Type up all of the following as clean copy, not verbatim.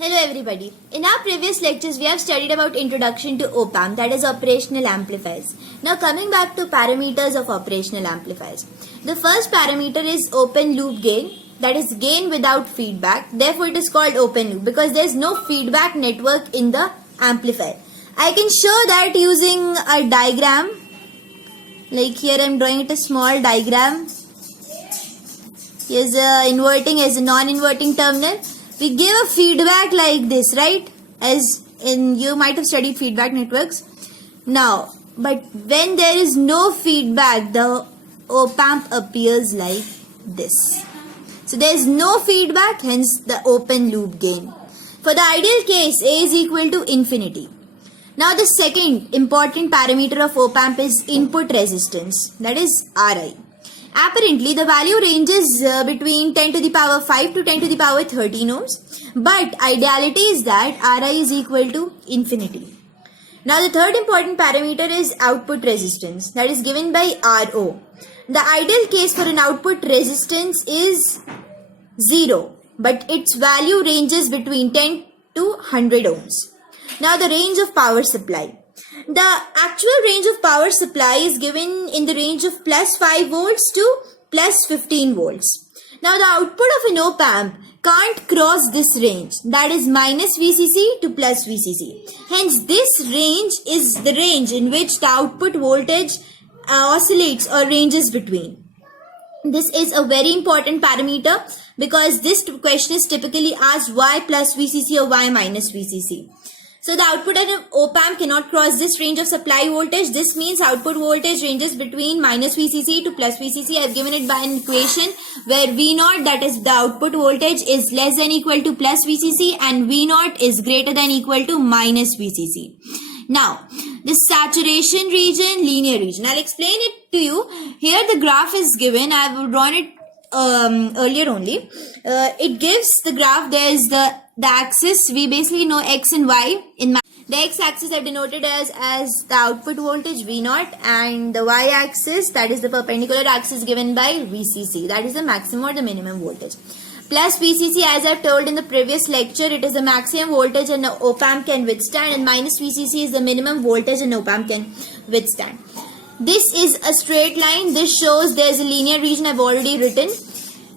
Hello everybody. In our previous lectures we have studied about introduction to op-amp, that is operational amplifiers. Now coming back to parameters of operational amplifiers. The first parameter is open loop gain, that is gain without feedback. Therefore it is called open loop because there is no feedback network in the amplifier. I can show that using a diagram. Like here I am drawing it a small diagram. Here's a inverting as a non-inverting terminal. We give a feedback like this, right? As in, you might have studied feedback networks. Now, but when there is no feedback, the op-amp appears like this. So there is no feedback, hence the open loop gain. For the ideal case, A is equal to infinity. Now the second important parameter of op-amp is input resistance, that is Ri. Apparently, the value ranges between 10 to the power 5 to 10 to the power 13 ohms. But ideality is that Ri is equal to infinity. Now, the third important parameter is output resistance, that is given by Ro. The ideal case for an output resistance is 0, but its value ranges between 10 to 100 ohms. Now, the range of power supply. The actual range of power supply is given in the range of plus 5 volts to plus 15 volts. Now the output of an op-amp can't cross this range, that is minus VCC to plus VCC. Hence this range is the range in which the output voltage oscillates or ranges between. This is a very important parameter because this question is typically asked why plus VCC or why minus VCC. So the output of an op-amp cannot cross this range of supply voltage. This means output voltage ranges between minus VCC to plus VCC. I have given it by an equation where V0, that is the output voltage, is less than equal to plus VCC and V0 is greater than equal to minus VCC. Now, the saturation region, linear region. I'll explain it to you. Here the graph is given. I have drawn it earlier only. It gives the graph. There is the axis. We basically know x and y. The x-axis are denoted as the output voltage V0, and the y-axis, that is the perpendicular axis, given by VCC, that is the maximum or the minimum voltage. Plus VCC, as I've told in the previous lecture, it is the maximum voltage an op-amp can withstand, and minus VCC is the minimum voltage an op-amp can withstand. This is a straight line. This shows there is a linear region. I've already written.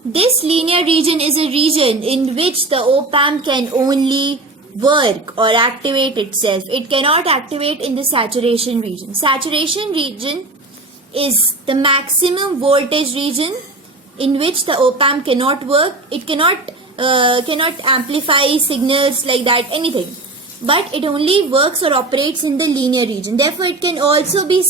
This linear region is a region in which the op-amp can only work or activate itself. It cannot activate in the saturation region. Saturation region is the maximum voltage region in which the op-amp cannot work. It cannot amplify signals like that, anything. But it only works or operates in the linear region. Therefore, it can also be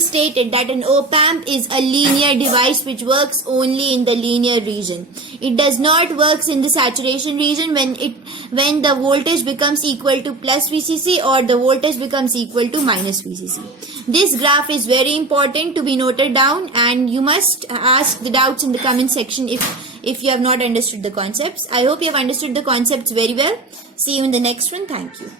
stated that an op-amp is a linear device which works only in the linear region. It does not work in the saturation region when the voltage becomes equal to plus VCC or the voltage becomes equal to minus VCC. This graph is very important to be noted down, and you must ask the doubts in the comment section if you have not understood the concepts. I hope you have understood the concepts very well. See you in the next one. Thank you.